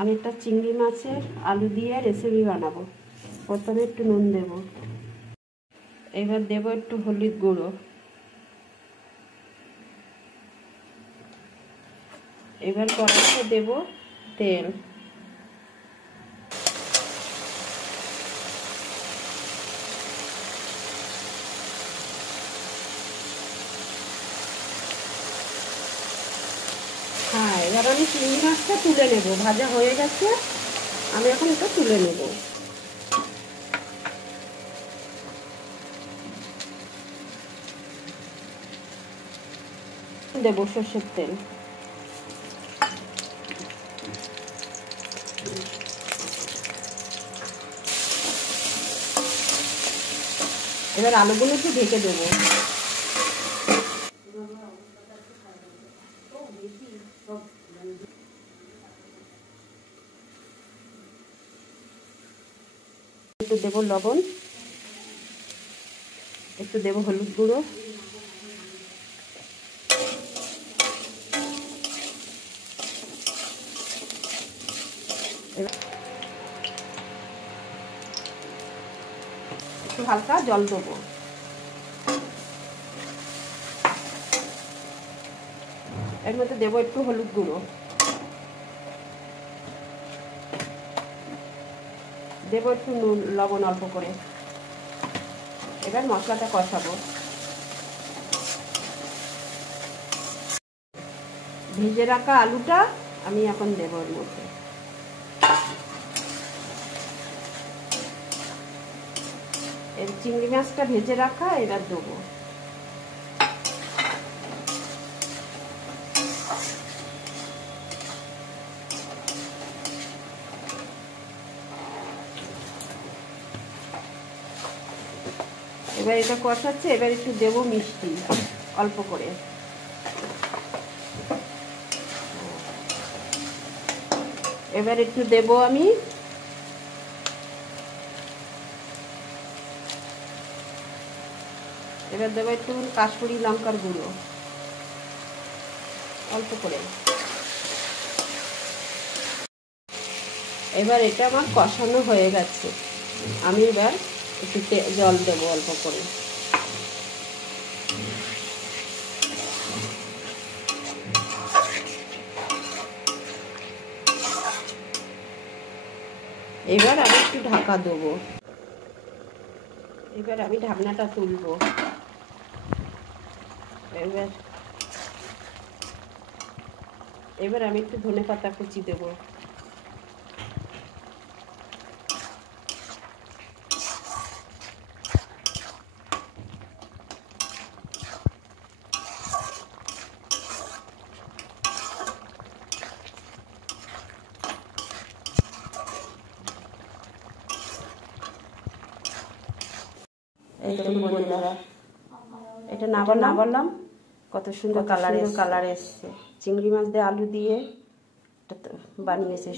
আমি একটা চিংড়ি মাছের আলু দিয়ে রেসিপি বানাবো। প্রথমে একটু নুন দেব, এবার দেব একটু হলুদ গুঁড়ো, এবার কড়াইতে দেব তেল, হ্যাঁ এবার আমি চিংড়ি মাছটা তুলে নেব। ভাজা হয়ে গেছে, আমি এখন এটা তুলে নেব। দেব সর্ষের তেল, এবার আলুগুলো একটু ঢেকে দেবো। একটু দেবো লবণ, একটু দেবো হলুদ গুঁড়ো, একটু হালকা জল দেবো। এর মধ্যে দেবো একটু হলুদ গুঁড়ো, দেবো একটু নুন, লবণ অল্প করে। এবার মশলাটা কষাবো। ভেজে রাখা আলুটা আমি এখন দেবো এর মধ্যে। এর চিংড়ি মাছটা ভেজে রাখা এবার দেবো। এবার এটা কষাচ্ছে, এবার একটু দেবো মিষ্টি অল্প করে। এবার একটু দেবো আমি এবার দেবো একটু কাশ্মীরি লঙ্কার গুঁড়ো অল্প করে। এবার এটা আমার কষানো হয়ে গেছে, আমি এবার একটু জল দেবো অল্প করে। এবার আমি একটু ঢাকা দেবো। এবার আমি ঢাকনাটা তুলবো। এবার আমি একটু ধনেপাতা কুচি দেবো। এটা না বললাম কত সুন্দর কালার এসছে। চিংড়ি মাছ দিয়ে আলু দিয়ে বানিয়েছে।